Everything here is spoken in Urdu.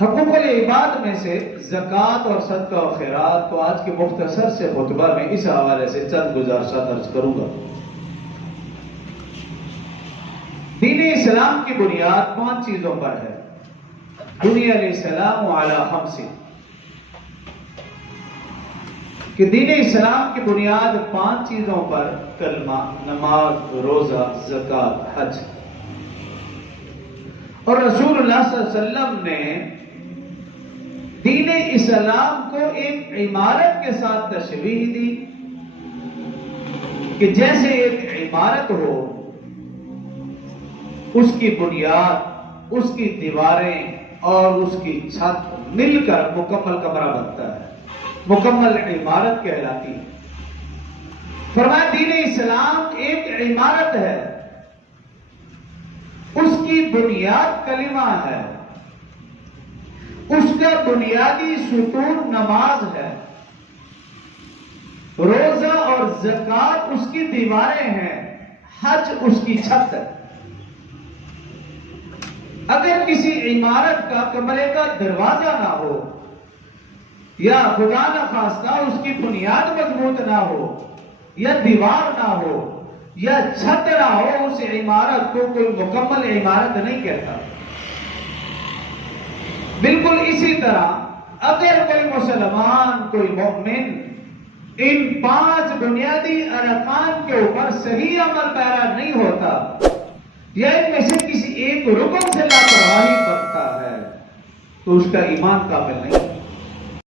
حقوق العباد میں سے زکوٰۃ اور صدقہ و خیرات کو آج کے مختصر سے خطبہ میں اس حوالے سے چند گزارشات عرض کروں گا۔ دین اسلام کی بنیاد 5 چیزوں پر ہے۔ بنی الاسلام علی 5 کہ دین اسلام کی بنیاد 5 چیزوں پر کلمہ، نماز، روزہ، زکوٰۃ، حج۔ اور رسول اللہ صلی اللہ علیہ وسلم نے دین اسلام کو ایک عمارت کے ساتھ تشبیہ دی کہ جیسے ایک عمارت ہو، اس کی بنیاد، اس کی دیواریں اور اس کی چھت مل کر مکمل کمرہ بنتا ہے، مکمل عمارت کہلاتی ہے۔ فرمایا دین اسلام ایک عمارت ہے، اس کی بنیاد کلمہ ہے، اس کا بنیادی ستون نماز ہے، روزہ اور زکوٰۃ اس کی دیواریں ہیں، حج اس کی چھت ہے۔ اگر کسی عمارت کا کمرے کا دروازہ نہ ہو یا خدا نخواستہ اس کی بنیاد مضبوط نہ ہو یا دیوار نہ ہو یا چھت نہ ہو، اس عمارت کو کوئی مکمل عمارت نہیں کہتا۔ بالکل اسی طرح اگر کوئی مسلمان، کوئی مومن ان 5 بنیادی ارکان کے اوپر صحیح عمل پیرا نہیں ہوتا یا ان میں سے کسی ایک رکن سے لاپرواہی برتتا ہے تو اس کا ایمان کامل نہیں۔